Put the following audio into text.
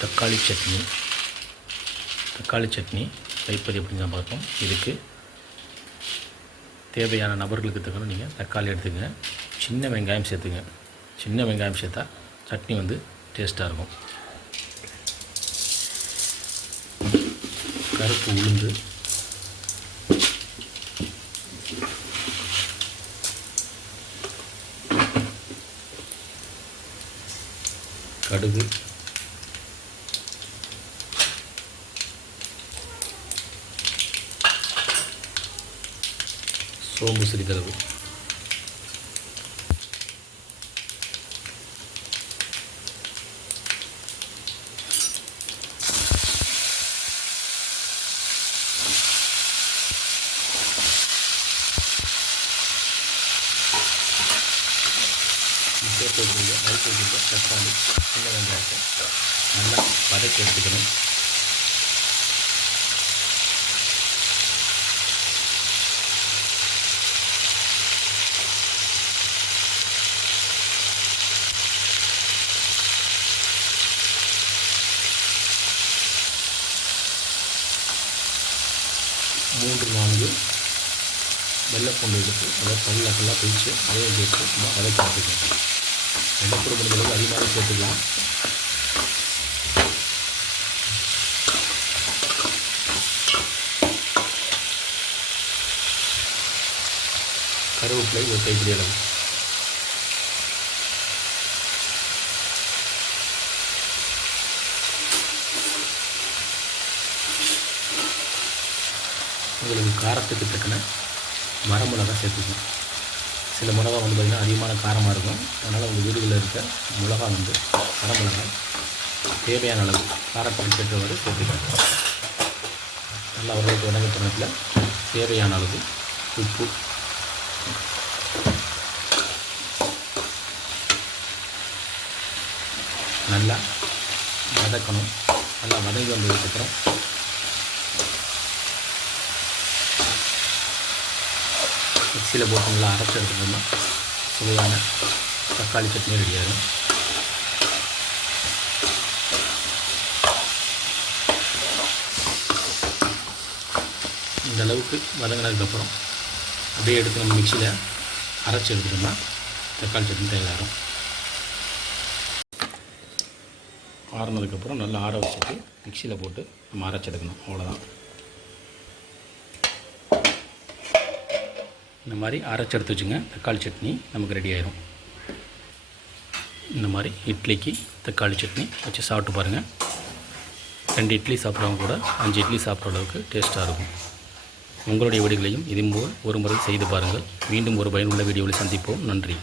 தக்காளி சட்னி. தக்காளி சட்னி வைப்பது எப்படின்னு தான் பார்ப்போம். இதுக்கு தேவையான நபர்களுக்கு தக்கணும் நீங்கள் தக்காளி எடுத்துக்கங்க. சின்ன வெங்காயம் சேர்த்துங்க சின்ன வெங்காயம் சேர்த்தா சட்னி வந்து டேஸ்ட்டாக இருக்கும். கருப்பு உளுந்து. கடுகு. சோம்பு சிறிதளவு. சேர்த்து வச்சுருக்க தக்காளி. சின்ன வெங்காயத்தை நல்லா வதக்கி எடுத்துக்கணும். மூன்று நான்கு வெள்ளைப்பூண்டு எடுத்து அதை பல்ல பல்லாக பிரித்து அதையும் சேர்த்து வதக்கி எடுத்துக்கணும். வெள்ளைப்பூண்டு முடிஞ்சளவு அதிகமாக சேர்த்துக்கலாம் கருவேப்பிலை ஒரு கைப்பிடி அளவு. உங்களுக்கு காரத்துக்கு தக்கன வரமிளகா சேர்த்துக்கணும் சில மிளகா வந்து பார்த்திங்கன்னா அதிகமான காரமாக இருக்கும். அதனால் உங்கள் வீடுகளில் இருக்க மிளகா வந்து வரமிளகாய் தேவையான அளவு காரத்தை ஏற்றவாறு சேர்த்துக்கணும். நல்லா ஓரளவுக்கு வதங்க தருணத்தில் தேவையான அளவு உப்பு. நல்லா வதக்கணும். நல்லா வதங்கி வந்ததுக்கப்புறம் மிக்சியில் போட்டு நல்லா அரைச்சி எடுத்துட்டோம்னா சுவையான தக்காளி சட்னி ரெடி ஆகும் இந்த அளவுக்கு வதங்கினதுக்கப்புறம் அப்படியே எடுத்து நம்ம மிக்சியில் அரைச்சி எடுத்துட்டோம்னா தக்காளி சட்னி தயாராகும் ஆறுனதுக்கப்புறம் நல்லா ஆற வச்சுட்டு மிக்சியில் போட்டு நம்ம அரைச்சி எடுக்கணும் அவ்வளோதான் இந்த மாதிரி அரைச்சி எடுத்து வச்சுங்க. தக்காளி சட்னி நமக்கு ரெடி ஆயிரும். இந்த மாதிரி இட்லிக்கு தக்காளி சட்னி வச்சு சாப்பிட்டு பாருங்கள் ரெண்டு இட்லி சாப்பிட்றவங்க கூட அஞ்சு இட்லி சாப்பிட்ற அளவுக்கு டேஸ்ட்டாக இருக்கும். உங்களுடைய வீடுகளையும் இதுபோல் ஒரு முறை செய்து பாருங்கள். மீண்டும் ஒரு பயனுள்ள வீடியோவில் சந்திப்போம். நன்றி.